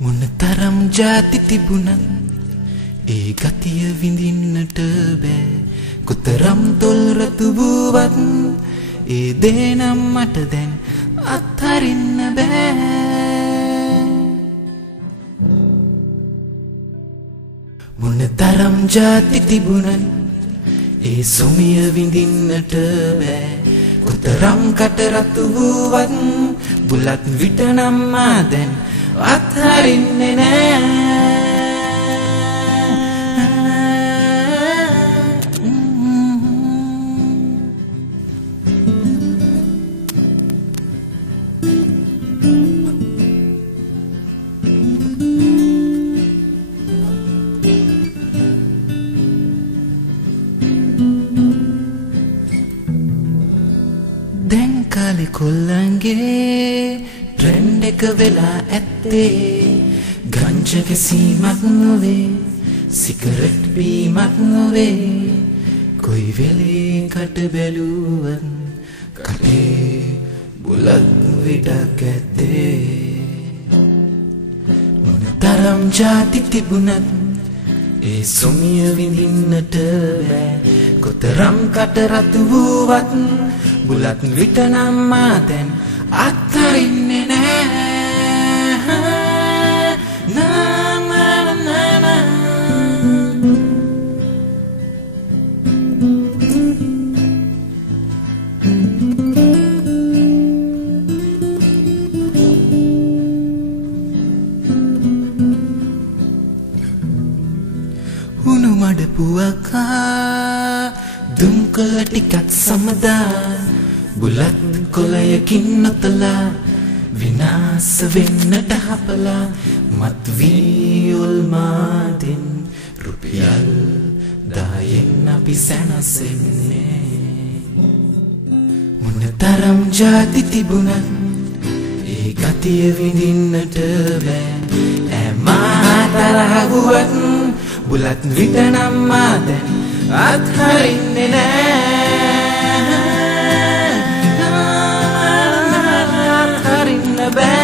මොනතරම් ජාති තිබුණත් ඒ ගතිය විඳින්නට බෑ. කොතරම් තොල් රතු වුවත් ඒ දේ නම් මට දැන් අත්හරින්න බෑ. මොනතරම් ජාති තිබුණත් ඒ සුමිය විඳින්නට බෑ. කොතරම් කට රතු වුවත් බුලත් විට නම් මා දැන් අත්හරින්නේ නෑ. දැන් කාලේ කොල්ලන්ගේ ට්‍රෙන්ඩ් එක වෙලා ඇත්තේ ගංජා කැසීමක් නොවේ, සිගරට් බීමක් නොවේ. කොයි වෙලේ කට බැලුවත් කටේ බුලත් විටක් ඇත්තේ. මොනතරම් ජාති තිබුණත් ඒ සුමිය විඳින්නට බෑ. කොතරම් කට රතු වුවත් බුලත් විට නම් මා දැන් අත්හරින්නේ නෑ. හුණු මඩ පුවකා දුම්කොළ ටිකක් සමදා බුලත් කොළයකින් නොතලා විනාශ වෙන්නට හපලා මත් වී උල්මාදින් රුපියල් 10න් අපි සැනසෙන්නේ. මොනතරම් ජාති තිබුණත් ඒ ගතිය විඳින්නට බෑ. මා තරහ වුවත් බුලත් විට නම් මා දැන් අත්හරින්නේ නෑ. අත්හරින්න බෑ.